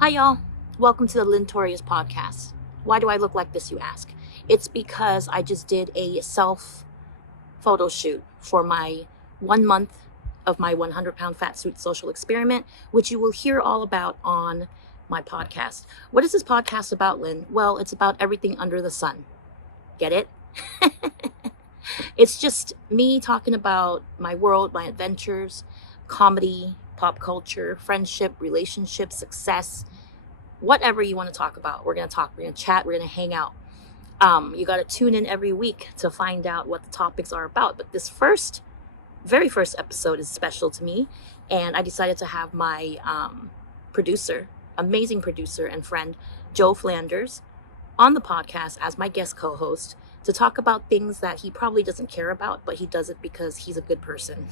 Hi, y'all. Welcome to the Lintorious Podcast. Why do I look like this, you ask? It's because I just did a self photo shoot for my 1 month of my 100-pound fat suit social experiment, which you will hear all about on my podcast. What is this podcast about, Lynn? Well, it's about everything under the sun. Get it? It's just me talking about my world, my adventures, comedy, pop culture, friendship, relationships, success, whatever you want to talk about. We're going to talk, we're going to chat, we're going to hang out. You got to tune in every week to find out what the topics are about. But this very first episode is special to me. And I decided to have my amazing producer and friend, Joe Flanders, on the podcast as my guest co-host to talk about things that he probably doesn't care about, but he does it because he's a good person.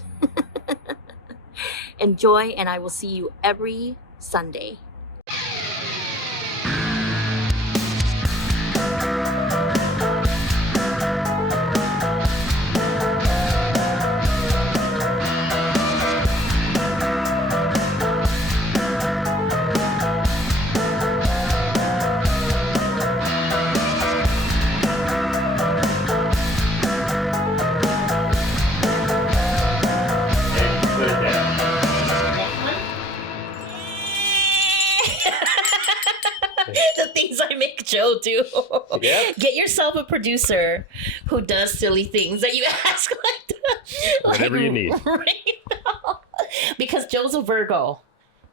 Enjoy, and I will see you every Sunday. The things I make Joe do. Yep. Get yourself a producer who does silly things that you ask like that. Whatever you need. Ring it bell. Because Joe's a Virgo.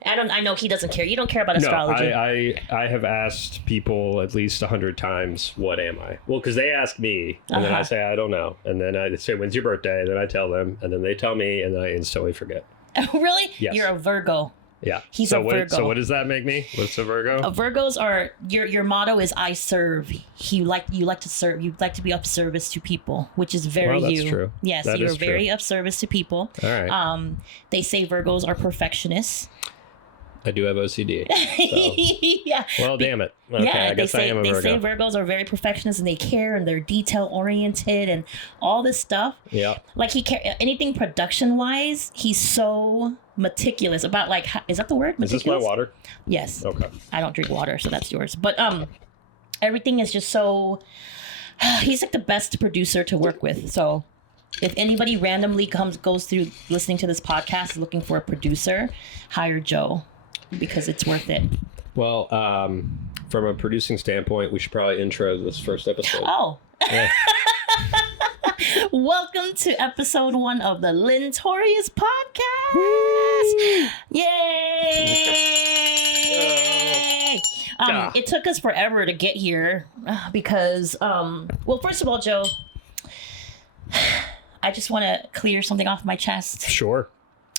I know he doesn't care. You don't care about astrology. No, I have asked people at least 100 times, what am I? Well, because they ask me, and then I say, I don't know. And then I say, when's your birthday? And then I tell them, and then they tell me, and then I instantly forget. Really? Yes. You're a Virgo. Yeah. He's a Virgo. So what does that make me? What's a Virgo? Virgos are, your motto is I serve. You like to serve. You like to be of service to people, which is very that's you. True. Yes, that you're is very true. of service to people. All right. They say Virgos are perfectionists. I do have OCD. So. Yeah. Well, damn it. Okay, yeah, I guess I am a Virgo. They say Virgos are very perfectionist and they care and they're detail oriented and all this stuff. Yeah. Like anything production wise, he's so meticulous about is that the word? Meticulous? Is this my water? Yes. Okay. I don't drink water, so that's yours. But everything is just so. He's like the best producer to work with. So if anybody randomly goes through listening to this podcast looking for a producer, hire Joe because it's worth it. Well, from a producing standpoint, we should probably intro this first episode. Oh. Yeah. Welcome to episode 1 of the Lintorious Podcast. Yay! It took us forever to get here because, well, first of all, Joe, I just want to clear something off my chest. Sure.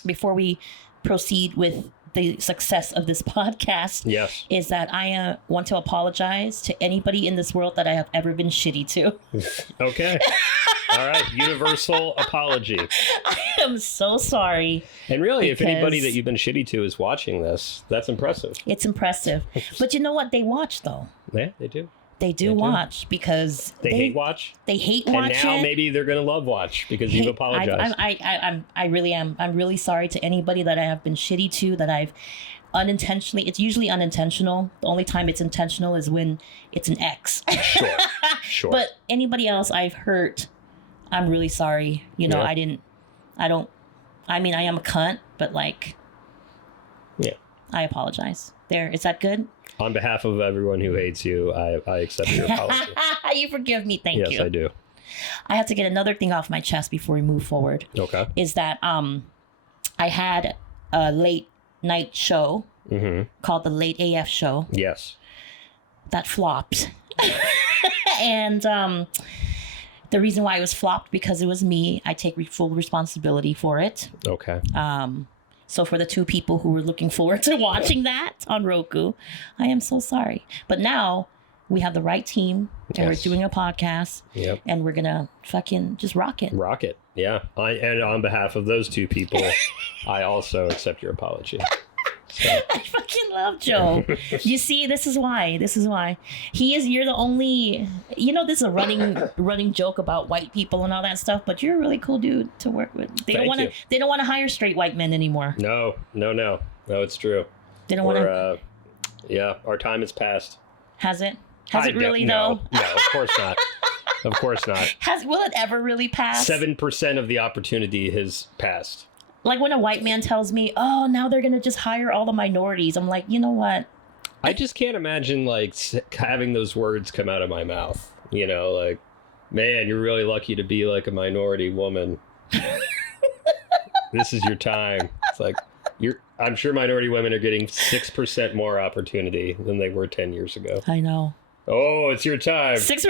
Before we proceed with the success of this podcast. Yes. Is that I want to apologize to anybody in this world that I have ever been shitty to. Okay. All right. Universal apology. I am so sorry. And really, if anybody that you've been shitty to is watching this, that's impressive. It's impressive. But you know what? They watch, though. Yeah, they do. They do watch because they hate watch. They hate watch. And now maybe they're going to love watch because you've apologized. I really am. I'm really sorry to anybody that I have been shitty to, that I've unintentionally. It's usually unintentional. The only time it's intentional is when it's an ex. Sure. But anybody else I've hurt, I'm really sorry. You know, yeah. I mean, I am a cunt, but yeah, I apologize. There, is that good? On behalf of everyone who hates you, I accept your apology. You forgive me, thank you. Yes, I do. I have to get another thing off my chest before we move forward. Okay. Is that I had a late night show called the Late AF Show. Yes. That flopped. And the reason why it was flopped because it was me. I take full responsibility for it. Okay. So for the 2 people who were looking forward to watching that on Roku, I am so sorry. But now we have the right team and we're doing a podcast. Yep. And we're going to fucking just rock it. Rock it. Yeah. And on behalf of those 2 people, I also accept your apology. So. I fucking love Joe. You see, this is why. You're the only, this is a running joke about white people and all that stuff, but you're a really cool dude to work with. They don't want to hire straight white men anymore. No, it's true. They don't want to. Yeah, our time has passed. Has it? Has it really, though? No, of course not. Of course not. Will it ever really pass? 7% of the opportunity has passed. Like when a white man tells me, oh, now they're going to just hire all the minorities. I'm like, you know what? I just can't imagine, like, having those words come out of my mouth. You know, like, man, you're really lucky to be, like, a minority woman. This is your time. It's like, I'm sure minority women are getting 6% more opportunity than they were 10 years ago. I know. Oh, it's your time. 6%.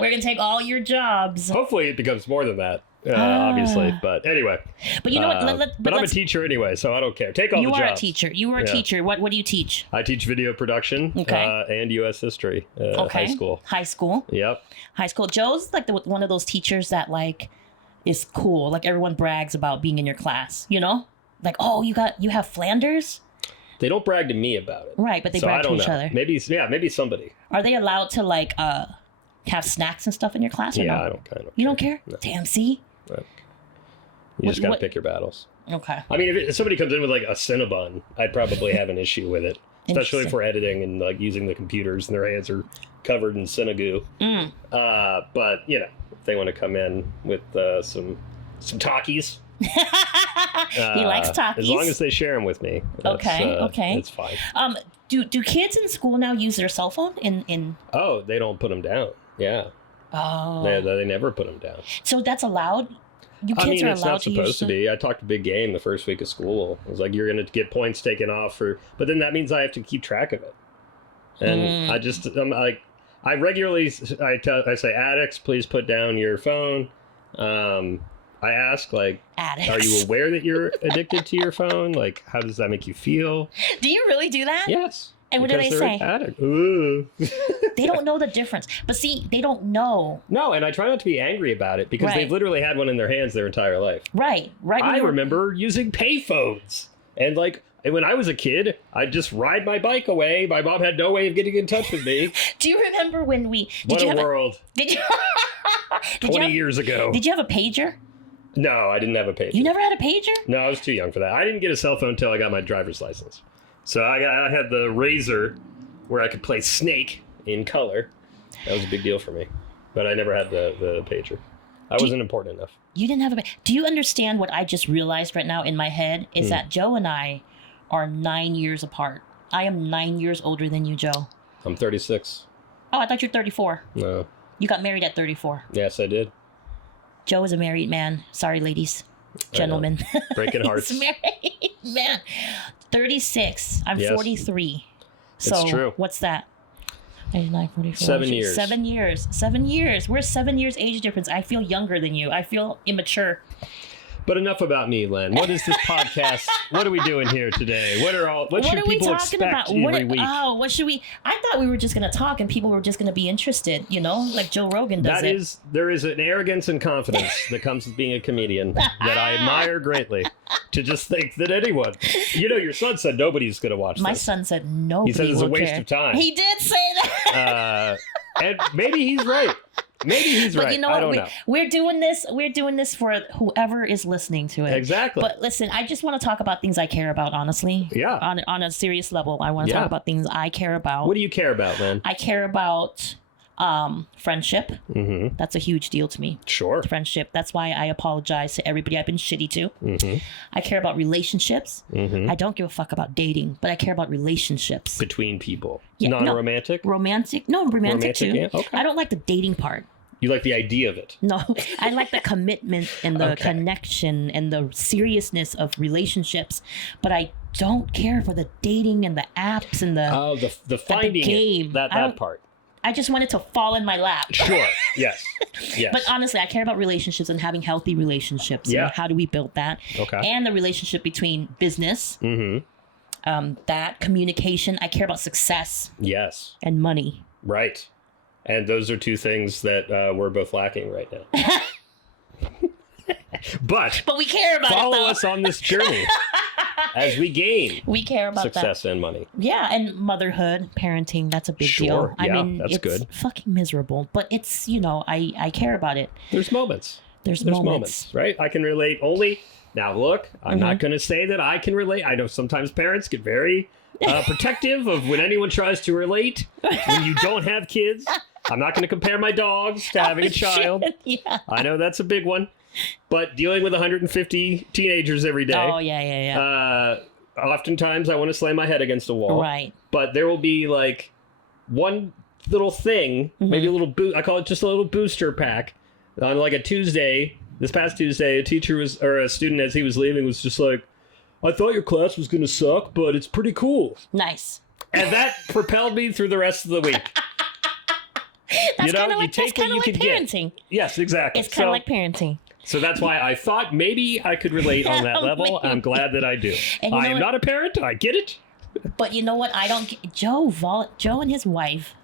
We're going to take all your jobs. Hopefully it becomes more than that. Obviously, but anyway. But you know what? But I'm a teacher anyway, so I don't care. Take all the jobs. You are a teacher. You are a teacher. What do you teach? I teach video production and U.S. history. High school. High school. Yep. High school. Joe's like one of those teachers that like is cool. Like everyone brags about being in your class. You know, like you have Flanders. They don't brag to me about it. Right, but they brag to each other. Maybe somebody. Are they allowed to like have snacks and stuff in your class? Or no? I don't care. You don't care? No. Damn, see? Right. You just gotta pick your battles. Okay. I mean, if somebody comes in with like a Cinnabon, I'd probably have an issue with it, especially if we're editing and like using the computers and their hands are covered in Cinnagoo. But you know, if they want to come in with some Takis. He likes Takis. As long as they share them with me. Okay. It's fine. Do kids in school now use their cell phone in? Oh, they don't put them down. Yeah. Oh. They never put them down. So that's allowed. You kids are allowed to use. It's not supposed to be. I talked a big game the first week of school. It was like you're going to get points taken off but then that means I have to keep track of it. And I'm like, I regularly I say, addicts, please put down your phone. I ask, like, addicts. Are you aware that you're addicted to your phone? Like, how does that make you feel? Do you really do that? Yes. And what do they say? Addict. Ooh. They don't know the difference. But see, they don't know. No, and I try not to be angry about it because they've literally had one in their hands their entire life. Right. I remember using payphones. And like, when I was a kid, I'd just ride my bike away. My mom had no way of getting in touch with me. Do you remember when we... What a world. Did you... 20 years ago. Did you have a pager? No, I didn't have a pager. You never had a pager? No, I was too young for that. I didn't get a cell phone until I got my driver's license. So I had the Razor where I could play Snake in color. That was a big deal for me. But I never had the pager. I wasn't important enough. You didn't have a... Do you understand what I just realized right now in my head? Is that Joe and I are 9 years apart. I am 9 years older than you, Joe. I'm 36. Oh, I thought you were 34. No. You got married at 34. Yes, I did. Joe is a married man. Sorry, ladies. Gentlemen. Breaking hearts. He's married man. 36. I'm 43. So it's true. What's that? 89, 44. 7 years. 7 years. 7 years. We're 7 years age difference. I feel younger than you. I feel immature. But enough about me, Len. What is this podcast? What are we doing here today? What should people expect every week? Oh, what should we? I thought we were just going to talk and people were just going to be interested, you know, like Joe Rogan does. There is an arrogance and confidence that comes with being a comedian that I admire greatly. To just think that anyone, you know, your son said nobody's going to watch My this. son said nobody. He said it's a waste care. of time. He did say that. And maybe he's right. But you know I what? don't know. We're doing this for whoever is listening to it. Exactly. But listen, I just want to talk about things I care about, honestly. Yeah. On a serious level, I want to talk about things I care about. What do you care about, man? I care about friendship. Mm-hmm. That's a huge deal to me. Sure. Friendship. That's why I apologize to everybody I've been shitty to. Mm-hmm. I care about relationships. Mm-hmm. I don't give a fuck about dating, but I care about relationships. Between people. Yeah, non-romantic? Romantic too. Yeah. Okay. I don't like the dating part. You like the idea of it? No, I like the commitment and the connection and the seriousness of relationships, but I don't care for the dating and the apps and the finding the game. That part. I just want it to fall in my lap. Sure. Yes. But honestly, I care about relationships and having healthy relationships. Yeah. And how do we build that? Okay. And the relationship between business, that communication. I care about success. Yes. And money. Right. And those are two things that we're both lacking right now. But we care about it, though. Follow us on this journey as we gain success and money. Yeah, and motherhood, parenting, that's a big deal. Yeah, I mean, that's it's good. Fucking miserable, but it's, you know, I care about it. There's moments. There's moments, right? I can relate only. Now, look, I'm not going to say that I can relate. I know sometimes parents get very protective of when anyone tries to relate when you don't have kids. I'm not going to compare my dogs to having a child. Yeah. I know that's a big one. But dealing with 150 teenagers every day. Oh, yeah. Oftentimes I want to slam my head against a wall. Right. But there will be like one little thing, maybe a little I call it just a little booster pack. On like a Tuesday, this past Tuesday, a student as he was leaving was just like, I thought your class was going to suck, but it's pretty cool. Nice. And that propelled me through the rest of the week. That's kind of like, Get. parenting. Yes, exactly. It's kind of like parenting. So that's why I thought maybe I could relate on that level. I'm glad that I do. I am not a parent. I get it. But you know what? I don't get... Joe and his wife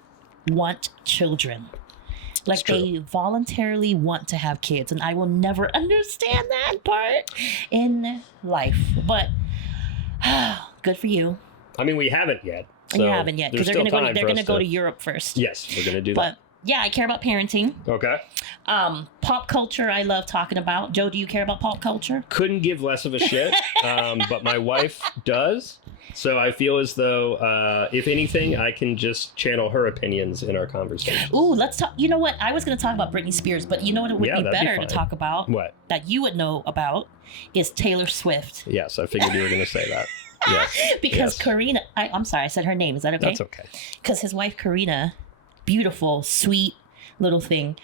want children. Like, they voluntarily want to have kids. And I will never understand that part in life. But good for you. I mean, we haven't yet. So you haven't yet, because they're going to go to Europe first. Yes, we're going to do that. But yeah, I care about parenting. Okay. Pop culture, I love talking about. Joe, do you care about pop culture? Couldn't give less of a shit, but my wife does. So I feel as though, if anything, I can just channel her opinions in our conversation. Ooh, let's talk. You know what? I was going to talk about Britney Spears, but you know what? It would be better to talk about. What? That you would know about is Taylor Swift. Yes, I figured you were going to say that. Yes. Because Karina, I'm sorry, I said her name. Is that okay? That's okay. Because his wife, Karina, beautiful, sweet little thing,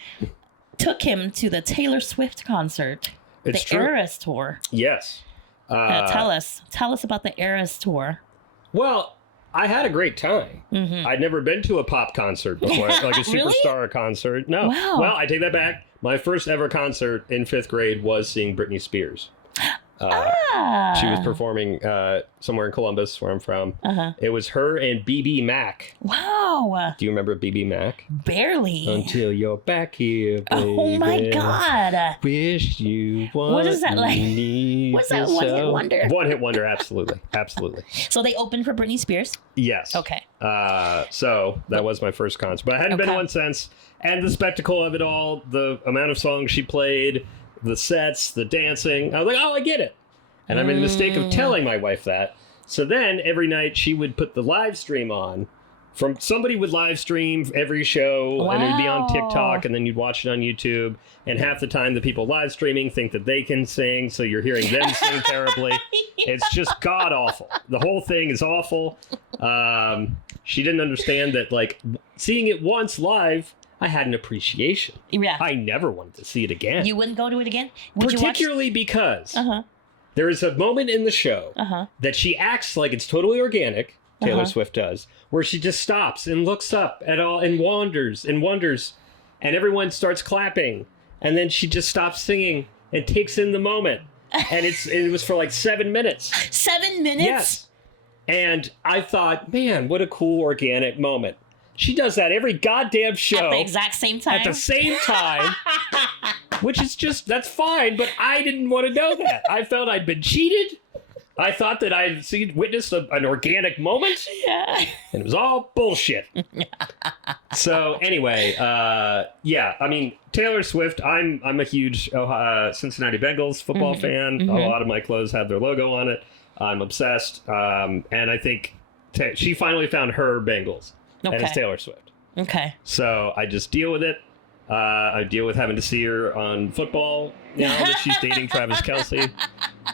took him to the Taylor Swift concert, It's the true. Eras tour. Yes. Tell us about the Eras tour. Well, I had a great time. Mm-hmm. I'd never been to a pop concert before, like a superstar concert. No. Wow. Well, I take that back. My first ever concert in 5th grade was seeing Britney Spears. She was performing somewhere in Columbus, where I'm from. It was her and BB Mac. Wow. Do you remember BB Mac? Barely. Until you're back here, baby. Oh my God. Wish you want. What is that like? What's that one-hit wonder? One-hit wonder, absolutely. Absolutely. So they opened for Britney Spears? Yes. Okay. So that was my first concert. But I hadn't been to one since. And the spectacle of it all, the amount of songs she played, the sets, the dancing. I was like, oh, I get it. And I made the mistake of telling my wife that. So then every night she would put the live stream on. Somebody would live stream every show, and it would be on TikTok, and then you'd watch it on YouTube. And half the time the people live streaming think that they can sing, so you're hearing them sing terribly. It's just god awful. The whole thing is awful. She didn't understand that, like, seeing it once live, I had an appreciation. Yeah. I never wanted to see it again. You wouldn't go to it again? Particularly because there is a moment in the show that she acts like it's totally organic, Taylor Swift does, where she just stops and looks up at all and wonders, and everyone starts clapping, and then she just stops singing and takes in the moment. And it was for like 7 minutes. 7 minutes? Yes. And I thought, man, what a cool organic moment. She does that every goddamn show. At the exact same time? At the same time. Which is just, that's fine, but I didn't want to know that. I felt I'd been cheated. I thought that I'd witnessed an organic moment. Yeah. And it was all bullshit. So anyway, yeah, I mean, Taylor Swift, I'm a huge Cincinnati Bengals football fan. A lot of my clothes have their logo on it. I'm obsessed. And I think she finally found her Bengals. And it's Taylor Swift. Okay. So I just deal with it. I deal with having to see her on football now that she's dating Travis Kelce.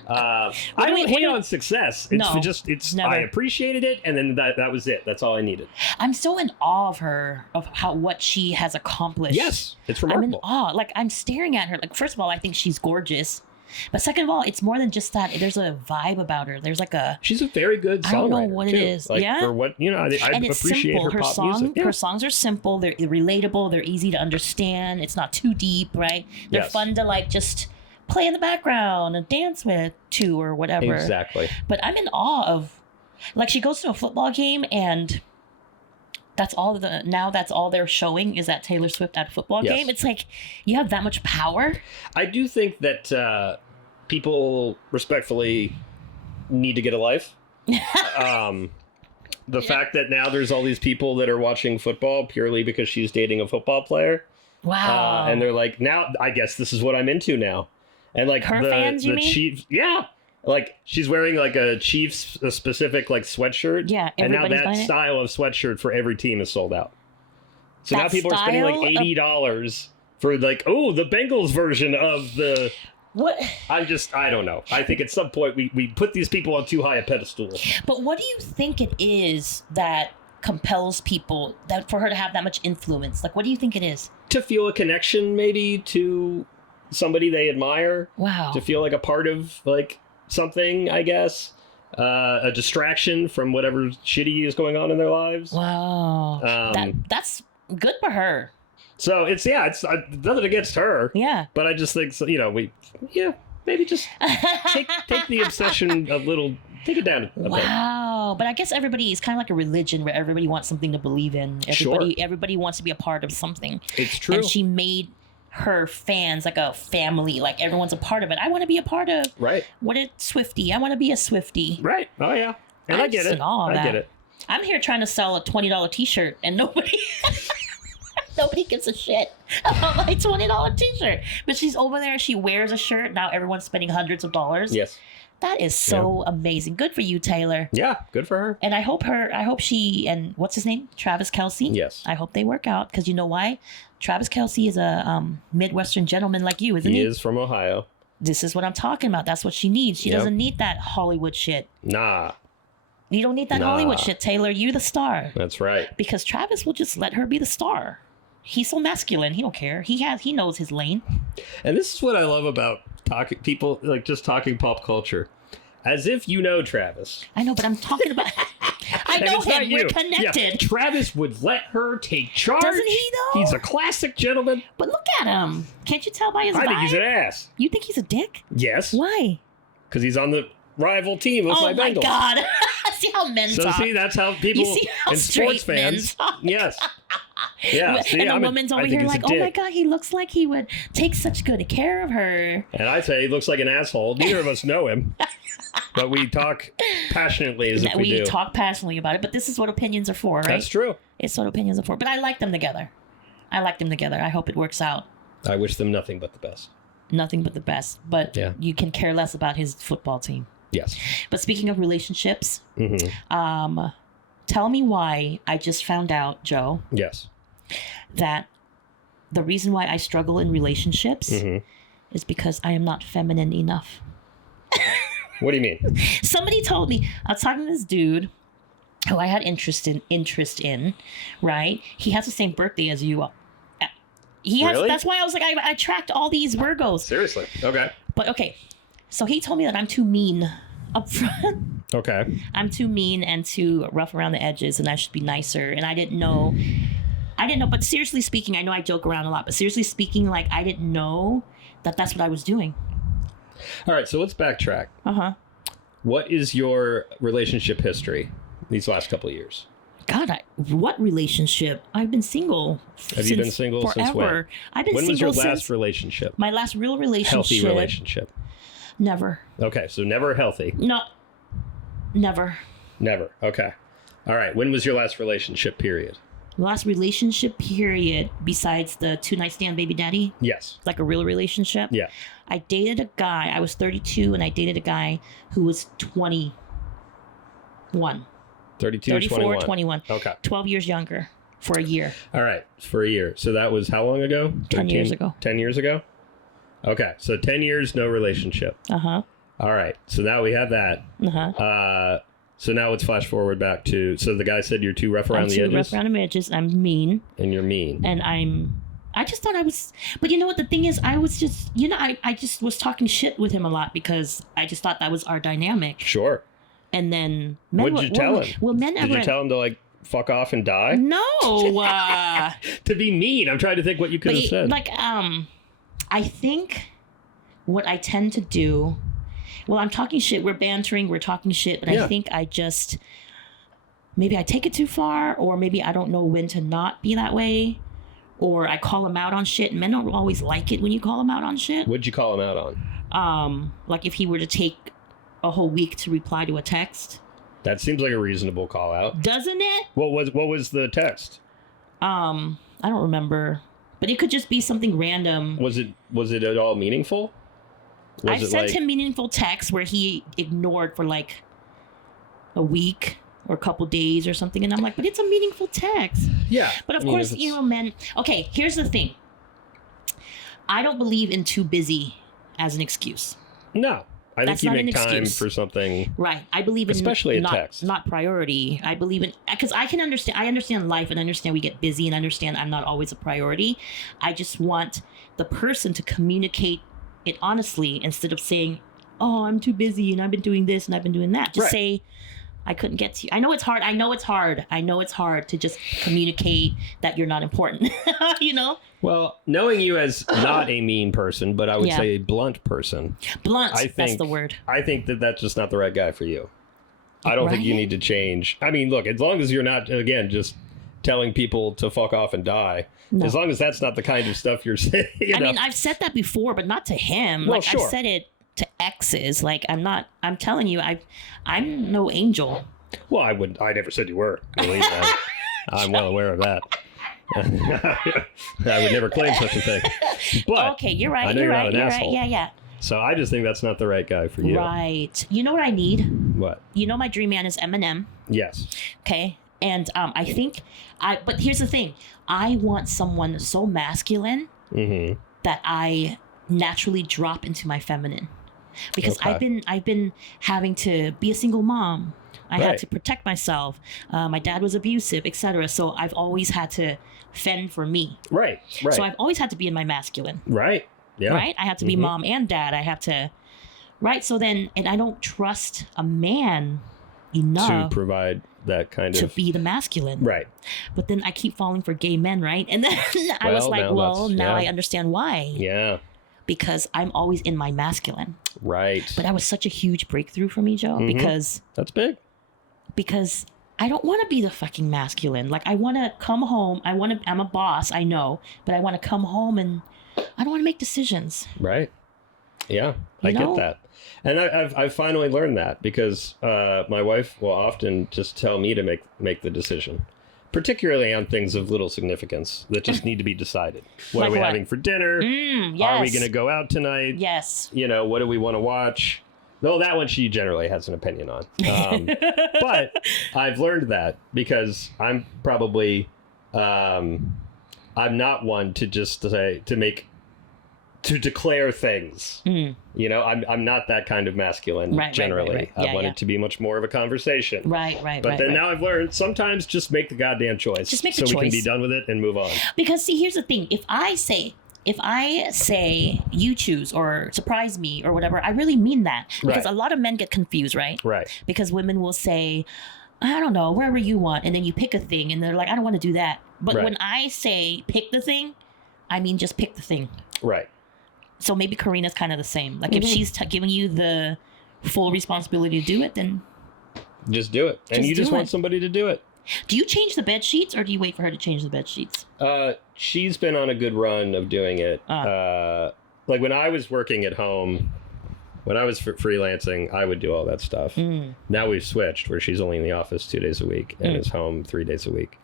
I don't hate on success. It's I appreciated it, and then that was it. That's all I needed. I'm so in awe of her, of what she has accomplished. Yes, it's remarkable. I'm in awe. Like, I'm staring at her. Like, first of all, I think she's gorgeous. But second of all, it's more than just that. There's a vibe about her. There's like a... She's a very good songwriter. I don't know what it is. Like, yeah? For what, I and it's appreciate simple. her pop music. Yeah. Her songs are simple. They're relatable. They're easy to understand. It's not too deep, right? They're fun to, like, just play in the background and dance to or whatever. Exactly. But I'm in awe of... Like, she goes to a football game and... That's all they're showing is that Taylor Swift at a football game. It's like, you have that much power. I do think that people respectfully need to get a life. The fact that now there's all these people that are watching football purely because she's dating a football player. Wow. And they're like, now I guess this is what I'm into now. And like her fans, you mean? Chiefs, yeah. Like she's wearing like a Chiefs specific like sweatshirt. Yeah, and now everybody's buying that it. style of sweatshirt for every team is sold out. So now That people are spending like style of- $80 for like, oh, the Bengals version of the. What? I don't know. I think at some point we put these people on too high a pedestal. But what do you think it is that compels people that for her to have that much influence? Like, what do you think it is? To feel a connection, maybe to somebody they admire. Wow. To feel like a part of like something, I guess. A distraction from whatever shitty is going on in their lives. Wow. That's good for her. So it's nothing against her. Yeah. But I just think maybe just take the obsession a little, take it down a bit. Wow. But I guess everybody is kind of like a religion where everybody wants something to believe in. Everybody wants to be a part of something. It's true. And she made her fans like a family, like everyone's a part of it. I want to be a part of what a Swiftie. I want to be a Swiftie. Right. Oh yeah. And I get it. I get it. I'm here trying to sell a $20 t-shirt and nobody gives a shit about my $20 t-shirt. But she's over there, she wears a shirt. Now everyone's spending hundreds of dollars. Yes. That is so amazing. Good for you, Taylor. Yeah, good for her. And I hope she and what's his name? Travis Kelce. Yes. I hope they work out because you know why? Travis Kelce is a Midwestern gentleman like you, isn't he? He is from Ohio. This is what I'm talking about. That's what she needs. She doesn't need that Hollywood shit. Nah. You don't need that Hollywood shit, Taylor. You're the star. That's right. Because Travis will just let her be the star. He's so masculine. He don't care. He knows his lane. And this is what I love about talking pop culture. As if you know Travis. I know, but I'm talking about... I know him. We're connected. Yeah, Travis would let her take charge. Doesn't he, though? He's a classic gentleman. But look at him. Can't you tell by his vibe? I think he's an ass. You think he's a dick? Yes. Why? Because he's on the rival team of my Bengals. Oh, my God. See how men talk? So, see, that's how people and sports fans... Yes. Yeah, see, and the woman's over here like, oh my God, he looks like he would take such good care of her. And I say he looks like an asshole. Neither of us know him. But we talk passionately as if we do. We talk passionately about it, but this is what opinions are for, right? That's true. It's what opinions are for. But I like them together. I hope it works out. I wish them nothing but the best. Nothing but the best. But you can care less about his football team. Yes. But speaking of relationships, tell me why I just found out, Joe. Yes. That the reason why I struggle in relationships is because I am not feminine enough. What do you mean? Somebody told me, I was talking to this dude who I had interest in, right? He has the same birthday as you. Really? That's why I was like, I tracked all these Virgos. Seriously? Okay. But okay, so he told me that I'm too mean up front. Okay. I'm too mean and too rough around the edges, and I should be nicer. And I didn't know, but seriously speaking, I know I joke around a lot, but seriously speaking, like, I didn't know that that's what I was doing. All right, so let's backtrack. Uh-huh. What is your relationship history these last couple of years? God, what relationship? I've been single. Have you been single forever. since when? I've been when single was your since last relationship? My last real relationship. Healthy relationship? Never. Okay, so never healthy. No. Never. Never. Okay. All right, when was your last relationship period? Last relationship period besides the 2-night stand baby daddy? Yes. Like a real relationship? Yeah. I dated a guy. I was 32 and I dated a guy who was 21. 32, 34, 21. Okay. 12 years younger for a year. All right, for a year. So that was how long ago? 10 years ago. 10 years ago? Okay, so 10 years, no relationship. Uh-huh. All right, so now we have that. Uh-huh. So now let's flash forward back to, so the guy said you're too rough around the edges? I'm too rough around the edges. I'm mean. And you're mean. And I just thought I was, but you know what the thing is? I was just, I just was talking shit with him a lot because I just thought that was our dynamic. Sure. And then men, what'd you tell him? Well, men Did you tell him to like fuck off and die? No. To be mean. I'm trying to think what you could have said. Like, I think what I tend to do, well, I'm talking shit. We're bantering. We're talking shit. But I think I just, maybe I take it too far, or maybe I don't know when to not be that way, or I call him out on shit. Men don't always like it when you call him out on shit. What'd you call him out on? Like if he were to take a whole week to reply to a text. That seems like a reasonable call out. Doesn't it? What was the text? I don't remember, but it could just be something random. Was it at all meaningful? I've sent him meaningful texts where he ignored for like a week or a couple days or something, and I'm like, but it's a meaningful text. Yeah. But of course, men. Okay, here's the thing. I don't believe in too busy as an excuse. No. I think you make time for something. Right. I believe in especially a text. Not priority. I believe in, because I understand life, and I understand we get busy, and I understand I'm not always a priority. I just want the person to communicate it honestly instead of saying, oh, I'm too busy and I've been doing this and I've been doing that. Just say, I couldn't get to you. I know it's hard. I know it's hard to just communicate that you're not important, you know? Well, knowing you as not a mean person, but I would say a blunt person. Blunt, that's the word. I think that that's just not the right guy for you. I don't think you need to change. I mean, look, as long as you're not, again, just telling people to fuck off and die, as long as that's not the kind of stuff you're saying. I mean, I've said that before, but not to him. Well, like, I've said it to exes. Like, I'm telling you, I'm no angel. Well, I never said you were. Believe that. I'm well aware of that. I would never claim such a thing. But okay, you're right. I know you're not an asshole. Right. Yeah. So I just think that's not the right guy for you. Right. You know what I need? What? You know my dream man is Eminem. Yes. Okay. And I think but here's the thing. I want someone so masculine that I naturally drop into my feminine. Because I've been having to be a single mom. I had to protect myself. My dad was abusive, etc. So I've always had to fend for me. Right. So I've always had to be in my masculine. Right. Yeah. Right? I have to be mom and dad. I have to... Right? So then... And I don't trust a man enough... to provide that kind to of... be the masculine. Right. But then I keep falling for gay men, right? And then I was like, now I understand why. Yeah. Because I'm always in my masculine. Right. But that was such a huge breakthrough for me, Joe, because... That's big. Because I don't want to be the fucking masculine. Like, I want to come home. I'm a boss, I know. But I want to come home and I don't want to make decisions. Right. Yeah, I get that. And I've finally learned that because my wife will often just tell me to make the decision. Particularly on things of little significance that just need to be decided. What are we having for dinner? Yes. Are we going to go out tonight? Yes. You know, what do we want to watch? Though that one she generally has an opinion on. But I've learned that because I'm probably, I'm not one to just say, to declare things. You know, I'm not that kind of masculine generally. Right. I want it to be much more of a conversation. But then now I've learned sometimes just make the goddamn choice. Just make the choice. So we can be done with it and move on. Because see, here's the thing. If I say you choose or surprise me or whatever, I really mean that. Because a lot of men get confused, right? Right. Because women will say, I don't know, wherever you want. And then you pick a thing and they're like, I don't want to do that. But when I say pick the thing, I mean just pick the thing. Right. So maybe Karina's kind of the same. Like if she's giving you the full responsibility to do it, then... Just do it. And you just want somebody to do it. Do you change the bed sheets or do you wait for her to change the bed sheets? She's been on a good run of doing it. Like when I was working at home, when I was freelancing, I would do all that stuff. Now we've switched where she's only in the office 2 days a week and is home 3 days a week.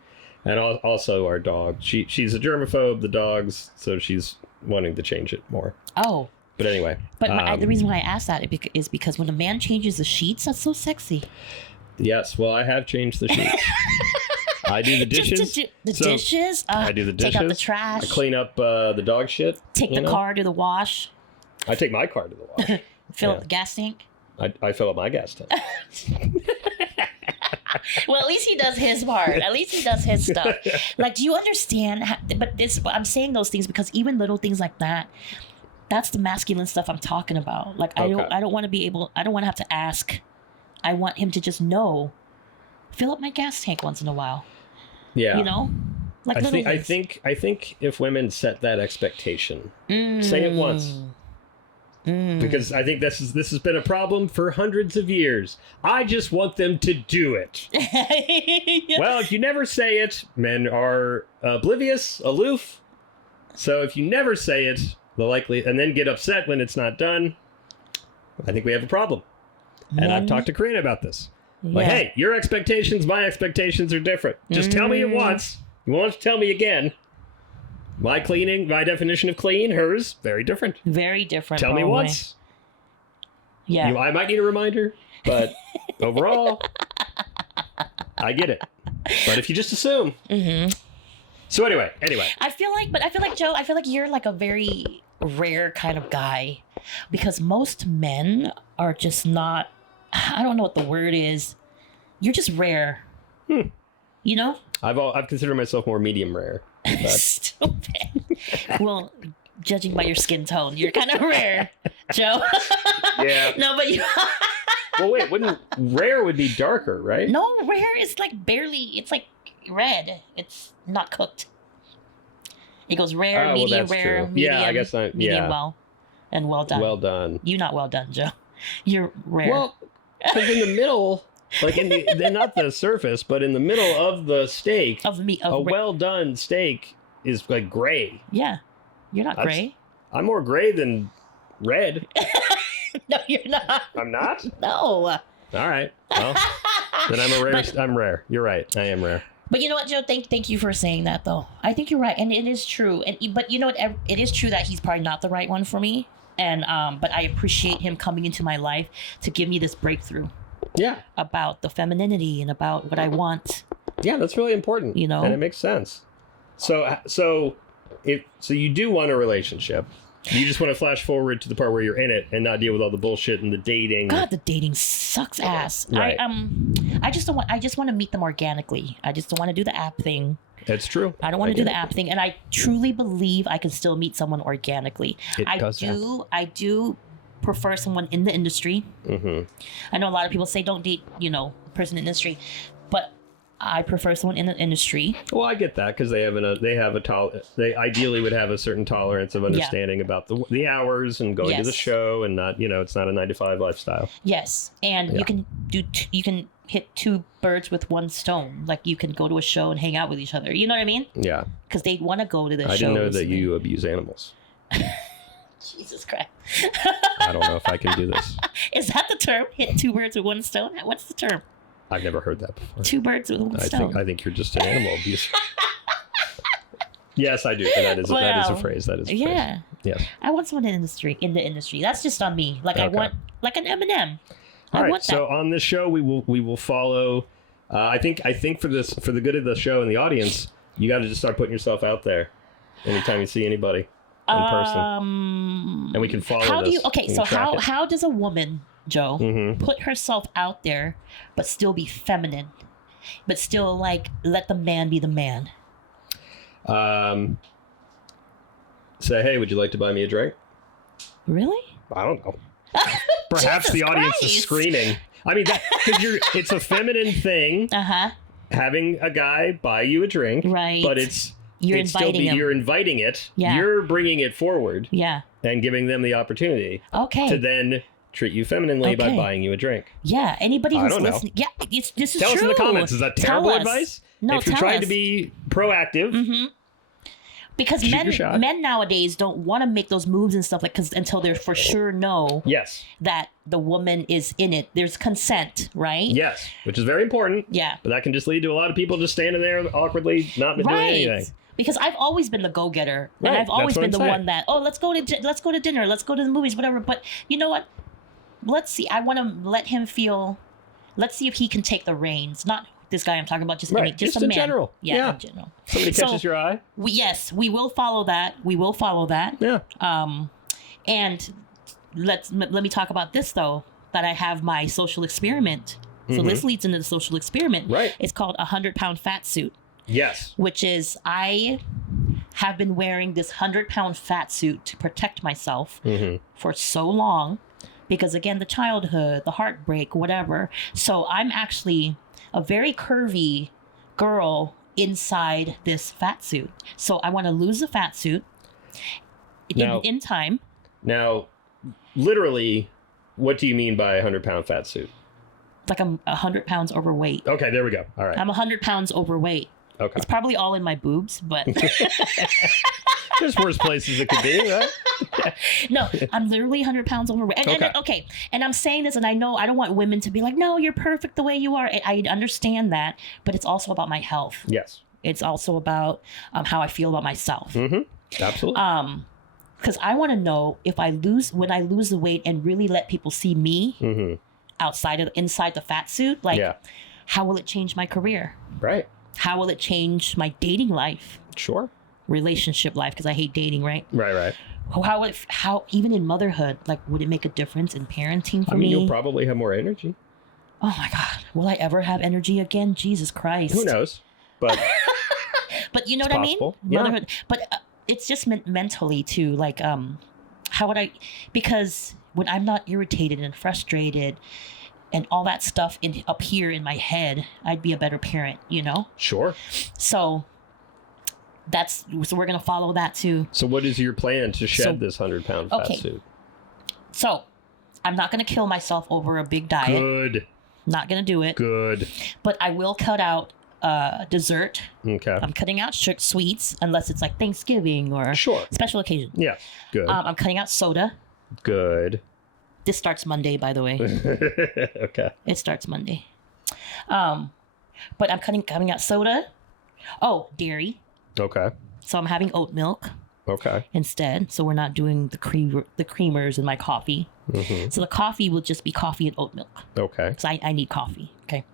And also our dog. She's a germaphobe, the dogs, so she's wanting to change it more. Oh. But anyway. But the reason why I asked that is because when a man changes the sheets, that's so sexy. Yes, well, I have changed the sheets. I do the dishes. Just to do the dishes? I do the dishes. Take out the trash. I clean up the dog shit. Take the car to the wash. I take my car to the wash. Fill up the gas tank. I fill up my gas tank. Well, at least he does his part. At least he does his stuff. Like, do you understand? But I'm saying those things because even little things like that, that's the masculine stuff I'm talking about. Like, I don't want to have to ask. I want him to just know. Fill up my gas tank once in a while. Yeah. You know? Like I think if women set that expectation, say it once. Because I think this has been a problem for hundreds of years. I just want them to do it. Well, if you never say it, men are oblivious, aloof. So if you never say it, and then get upset when it's not done, I think we have a problem. And I've talked to Karina about this. Like, hey, your expectations, my expectations are different. Just tell me it once. You won't have to tell me again. My definition of clean, hers, very different. Very different. Tell me once. Yeah. I might need a reminder, but overall, I get it. But if you just assume. Mm-hmm. So anyway. I feel like Joe, you're like a very rare kind of guy, because most men are just not, I don't know what the word is. You're just rare. You know? I've considered myself more medium rare. But... Stupid. Well, judging by your skin tone, you're kind of rare, Joe. Yeah. No, but you. Well, wait, rare would be darker, right? No, rare is like barely. It's like red. It's not cooked. It goes rare, medium, rare, true. medium. Yeah, I guess medium well, and well done. Well done. You not well done, Joe. You're rare. Well, because in the middle, like not the surface, but in the middle of the steak, well done steak is like gray. Yeah, you're not gray. I'm more gray than red. No, you're not. I'm not? No. All right. Well, then I'm rare. You're right. I am rare. But you know what, Joe? Thank you for saying that, though. I think you're right, and it is true. But you know what? It is true that he's probably not the right one for me. And but I appreciate him coming into my life to give me this breakthrough. Yeah. About the femininity and about what I want. Yeah, that's really important. You know, and it makes sense. So you do want a relationship. You just want to flash forward to the part where you're in it and not deal with all the bullshit and the dating. God, the dating sucks ass. Right. I just want to meet them organically. I just don't want to do the app thing. That's true. I don't want to do the app thing, and I truly believe I can still meet someone organically. I do prefer someone in the industry. Mm-hmm. I know a lot of people say don't date, a person in the industry, but I prefer someone in the industry. Well, I get that because they ideally would have a certain tolerance of understanding about the hours and going to the show and not, it's not a 9-to-5 lifestyle. Yes, and you can hit two birds with one stone. Like you can go to a show and hang out with each other. You know what I mean? Yeah. Because they want to go to the show. I didn't know that you abuse animals. Jesus Christ. I don't know if I can do this. Is that the term? Hit two birds with one stone? What's the term? I've never heard that before. Two birds with one stone. I think you're just an animal abuser. Yes, I do. And that is a phrase. That is a phrase. Yes. I want someone in the industry. That's just on me. Like I want like an Eminem. All right. So on this show we will follow I think for the good of the show and the audience, you got to just start putting yourself out there anytime you see anybody in person. And we can follow how does a woman, Joe, put herself out there but still be feminine, but still like let the man be the man? Say, hey, would you like to buy me a drink? Really? I don't know. Perhaps the audience is screaming. I mean, because it's a feminine thing. Having a guy buy you a drink, right? But you're inviting it. Yeah. You're bringing it forward. Yeah. And giving them the opportunity. Okay. To then treat you femininely by buying you a drink. Yeah. Anybody who's listening. Yeah. This is true. Tell us in the comments. Is that terrible advice? No. If you're trying to be proactive. Because men nowadays don't want to make those moves and stuff until they're for sure know that the woman is in it. There's consent, right? Yes, which is very important. Yeah. But that can just lead to a lot of people just standing there awkwardly, not doing anything. Because I've always been the go-getter, and I've always been the one that let's go to dinner, let's go to the movies, whatever. But you know what? Let's see. I want to let him feel. Let's see if he can take the reins. Not this guy I'm talking about, just a man. In general. Yeah, in general. Somebody catches your eye. We will follow that. Yeah. And let me talk about this though. That I have my social experiment. So this leads into the social experiment. Right. It's called 100-pound fat suit. Yes. Which is I have been wearing this 100-pound fat suit to protect myself for so long, because again, the childhood, the heartbreak, whatever. So I'm actually a very curvy girl inside this fat suit. So I want to lose the fat suit in time. Now, literally, what do you mean by 100-pound fat suit? Like I'm 100 pounds overweight. Okay, there we go. All right. I'm 100 pounds overweight. Okay. It's probably all in my boobs, but... There's worse places it could be, right? No, I'm literally 100 pounds overweight. And I'm saying this, and I know I don't want women to be like, no, you're perfect the way you are. I understand that, but it's also about my health. Yes. It's also about how I feel about myself. Absolutely. because I want to know if when I lose the weight and really let people see me inside the fat suit, like how will it change my career? Right. How will it change my dating life? Sure. Relationship life, because I hate dating, right? Right. How even in motherhood, like would it make a difference in parenting for me? You'll probably have more energy. Oh my God. Will I ever have energy again? Jesus Christ. Who knows? But but you know what possible. I mean? Motherhood. But it's just mentally too. Like, how would I? Because when I'm not irritated and frustrated and all that stuff up here in my head, I'd be a better parent, you know? Sure. So we're going to follow that too. So what is your plan to shed this 100-pound fat suit? So I'm not going to kill myself over a big diet. Good. Not going to do it. Good. But I will cut out dessert. Okay. I'm cutting out sweets unless it's like Thanksgiving or special occasion. Yeah. Good. I'm cutting out soda. Good. This starts Monday, by the way. Okay. It starts Monday. But I'm cutting out soda. Oh, dairy. Okay. So I'm having oat milk. Okay. Instead, so we're not doing the creamers in my coffee. Mm-hmm. So the coffee will just be coffee and oat milk. Okay. Because I need coffee. Okay.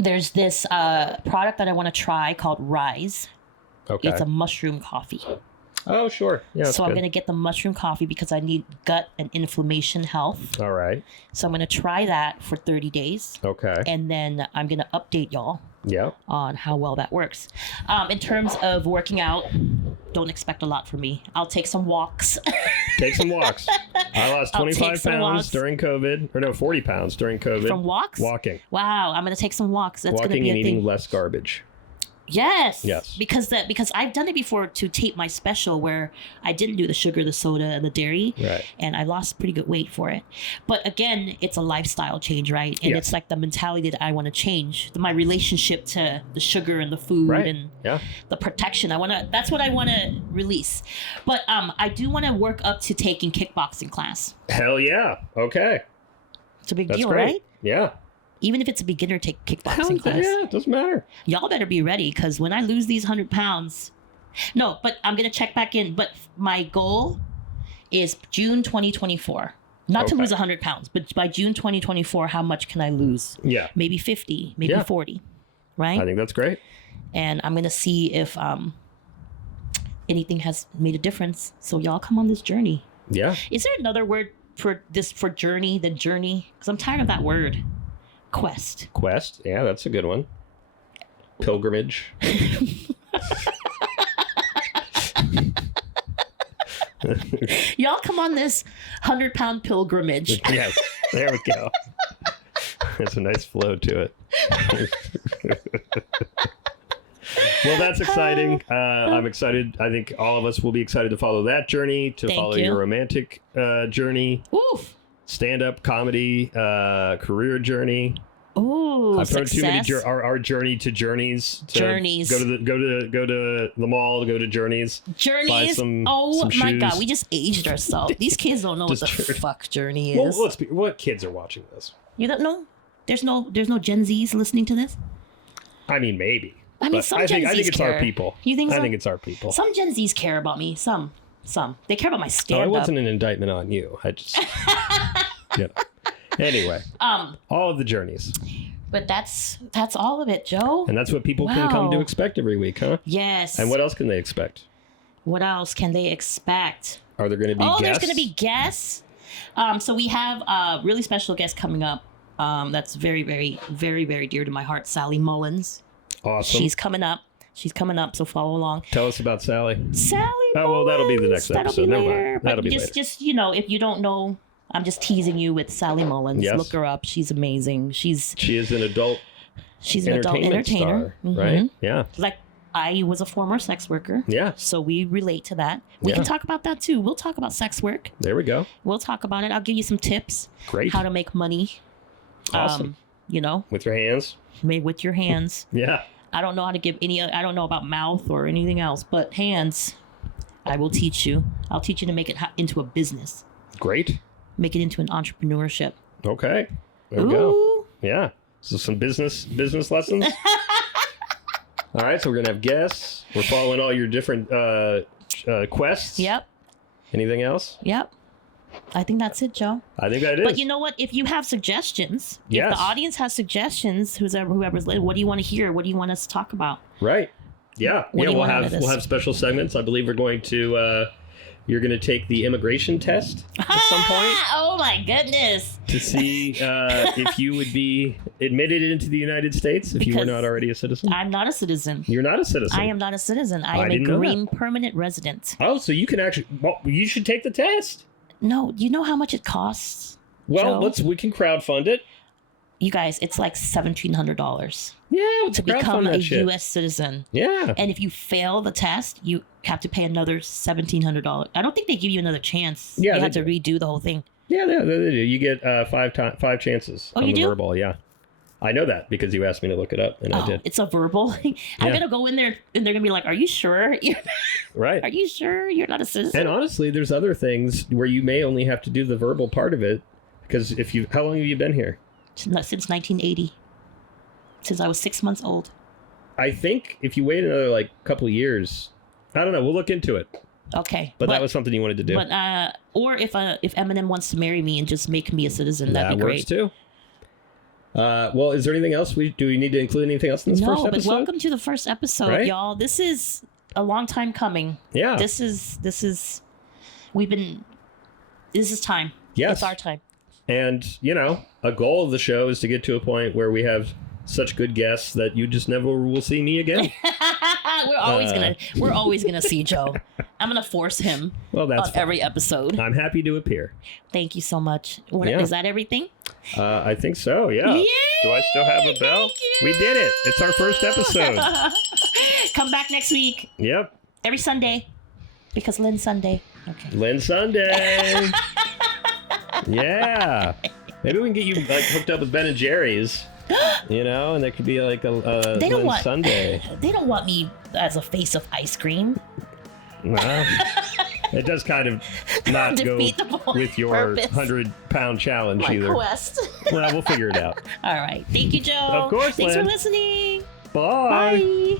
There's this product that I want to try called Rise. Okay. It's a mushroom coffee. Oh, sure. Yeah. So I'm going to get the mushroom coffee because I need gut and inflammation health. All right. So I'm going to try that for 30 days. Okay. And then I'm going to update y'all. Yeah. On how well that works. In terms of working out, don't expect a lot from me. I'll take some walks. Take some walks. I lost 25 pounds during COVID. Or no, 40 pounds during COVID. From walks? Walking. Wow. I'm going to take some walks. That's going to be a thing. Walking and eating less garbage. Yes. Yes. Because I've done it before to tape my special where I didn't do the sugar, the soda, and the dairy. Right. And I lost pretty good weight for it. But again, it's a lifestyle change, right? And it's like the mentality that I want to change. My relationship to the sugar and the food and the protection. That's what I want to release. But I do want to work up to taking kickboxing class. Hell yeah. Okay. It's a big deal, right? Yeah. Even if it's a beginner kickboxing class. Yeah, it doesn't matter. Y'all better be ready because when I lose these 100 pounds, no, but I'm going to check back in. But my goal is June 2024. Not to lose 100 pounds, but by June 2024, how much can I lose? Yeah. Maybe 50, maybe 40, right? I think that's great. And I'm going to see if anything has made a difference. So y'all come on this journey. Yeah. Is there another word for journey than journey? Because I'm tired of that word. Quest. Yeah, that's a good one. Pilgrimage. Y'all come on this 100-pound pilgrimage. Yes, there we go. There's a nice flow to it. Well, that's exciting. I'm excited. I think all of us will be excited to follow that journey, to follow your romantic journey. Oof. Stand-up comedy, career journey. Ooh, I've heard too many our journey to journeys. Journeys. Go to the mall. Go to Journeys. Journeys. Buy some my shoes. God, we just aged ourselves. These kids don't know what the fuck Journey is. Well, what kids are watching this? You don't know? There's no Gen Zs listening to this. I mean, maybe. I mean, some Gen Zs I think it's care. our people. You think so? I think it's our people. Some Gen Zs care about me. Some. They care about my stand-up. No, it wasn't an indictment on you. I just. Anyway. All of the journeys. But that's all of it, Joe. And that's what people can come to expect every week, huh? Yes. And what else can they expect? What else can they expect? Are there going to be guests? There's going to be guests. So we have a really special guest coming up. That's very, very, very, very dear to my heart. Sally Mullins. Awesome. She's coming up. So follow along. Tell us about Sally. Sally Mullins. Oh, well, that'll be the next episode. Never mind. That'll be later. Just if you don't know, I'm just teasing you with Sally Mullins. Yes. Look her up. She's amazing. She is an adult. She's an adult entertainer, star, right? Yeah. Like I was a former sex worker. Yeah. So we relate to that. We can talk about that too. We'll talk about sex work. There we go. We'll talk about it. I'll give you some tips. Great. How to make money. Awesome. With your hands. Made with your hands. Yeah. I don't know how to give I don't know about mouth or anything else, but hands, I will teach you. I'll teach you to make it into a business. Great. Make it into an entrepreneurship. Okay. There we go. Yeah. So some business lessons. All right. So we're going to have guests. We're following all your different quests. Yep. Anything else? Yep. I think that's it, Joe. I think that is. But you know what? If you have suggestions, if Yes. the audience has suggestions, whoever's listening, what do you want to hear? What do you want us to talk about? Right. Yeah. What do you We'll want out of have this? special segments. I believe we're going to. You're going to take the immigration test at some point Oh my goodness! to see if you would be admitted into the United States if you were Because not already a citizen. I'm not a citizen. You're not a citizen. I am not a citizen. I I am a didn't know that. green permanent resident. Oh, so you can actually. Well, you should take the test. No, you know how much it costs? Well, Joe? we can crowdfund it. You guys, it's like $1,700 Yeah, let's to become crowdfund a that shit. U.S. citizen. Yeah. And if you fail the test, you have to pay another $1,700. I don't think they give you another chance. Yeah, you they have to do. redo the whole thing. Yeah, they do. You get five chances Oh, on you the do? verbal. Yeah, I know that because you asked me to look it up, and I did. It's a verbal. I'm Yeah. gonna go in there, and they're gonna be like, "Are you sure? Right. Are you sure you're not a citizen?" And honestly, there's other things where you may only have to do the verbal part of it because how long have you been here? Since 1980, since I was 6 months old. I think if you wait another like couple of years, I don't know. We'll look into it. Okay, But that was something you wanted to do. But or if Eminem wants to marry me and just make me a citizen, that'd that be works great. too. Well, is there anything else? Do we need to include anything else in this first No, but episode? welcome to the first episode, Right? y'all. This is a long time coming. Yeah. This is this is time. Yes. It's our time. And, a goal of the show is to get to a point where we have such good guests that you just never will see me again. we're always gonna see Joe. I'm gonna force him Well, that's on fine. every episode. I'm happy to appear. Thank you so much. Yeah. Is that everything? I think so, yeah. Yay! Do I still have a bell? Thank you! We did it. It's our first episode. Come back next week. Yep. Every Sunday. Because Lin Sunday. Okay. Lin Sunday. Yeah. Maybe we can get you hooked up with Ben and Jerry's. And there could be like a They don't Lin want Sunday. They don't want me as a face of ice cream. Well, it does kind of not go Defeat the whole with your purpose. 100-pound challenge My either. quest. Well, we'll figure it out. All right. Thank you, Joe. Of course, Thanks Lynn. for listening. Bye. Bye.